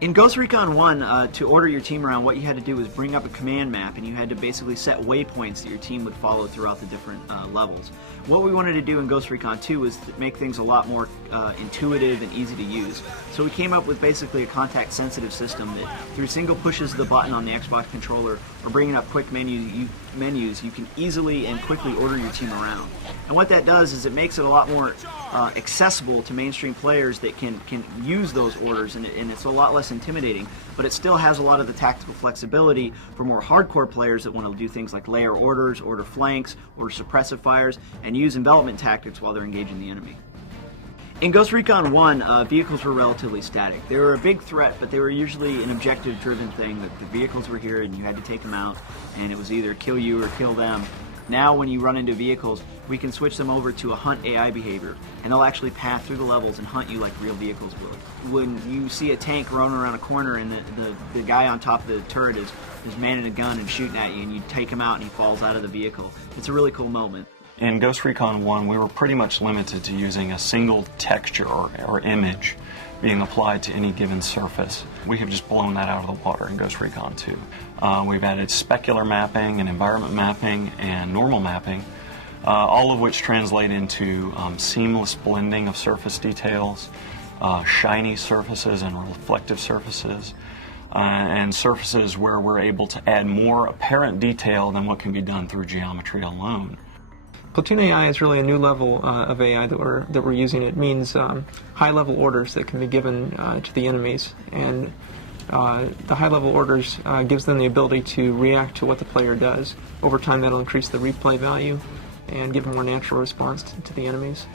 In Ghost Recon 1, to order your team around, what you had to do was bring up a command map, and you had to basically set waypoints that your team would follow throughout the different levels. What we wanted to do in Ghost Recon 2 was to make things a lot more intuitive and easy to use. So we came up with basically a contact-sensitive system that through single pushes of the button on the Xbox controller or bringing up quick menus, you can easily and quickly order your team around. And what that does is it makes it a lot more accessible to mainstream players that can use those orders, and it's a lot less intimidating, but it still has a lot of the tactical flexibility for more hardcore players that want to do things like layer orders, order flanks, order suppressive fires, and use envelopment tactics while they're engaging the enemy. In Ghost Recon 1, vehicles were relatively static. They were a big threat, but they were usually an objective-driven thing, that the vehicles were here and you had to take them out, and it was either kill you or kill them. Now when you run into vehicles, we can switch them over to a hunt AI behavior, and they'll actually path through the levels and hunt you like real vehicles will. When you see a tank running around a corner and the guy on top of the turret is manning a gun and shooting at you, and you take him out and he falls out of the vehicle, it's a really cool moment. In Ghost Recon 1, we were pretty much limited to using a single texture or image being applied to any given surface. We have just blown that out of the water in Ghost Recon 2. We've added specular mapping and environment mapping and normal mapping, all of which translate into seamless blending of surface details, shiny surfaces and reflective surfaces, and surfaces where we're able to add more apparent detail than what can be done through geometry alone. Platoon AI is really a new level of AI that we're using. It means high-level orders that can be given to the enemies, and the high-level orders gives them the ability to react to what the player does. Over time, that'll increase the replay value and give a more natural response to the enemies.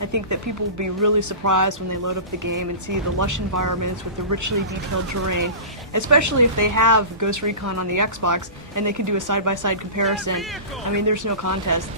I think that people will be really surprised when they load up the game and see the lush environments with the richly detailed terrain, especially if they have Ghost Recon on the Xbox and they can do a side-by-side comparison. I mean, there's no contest.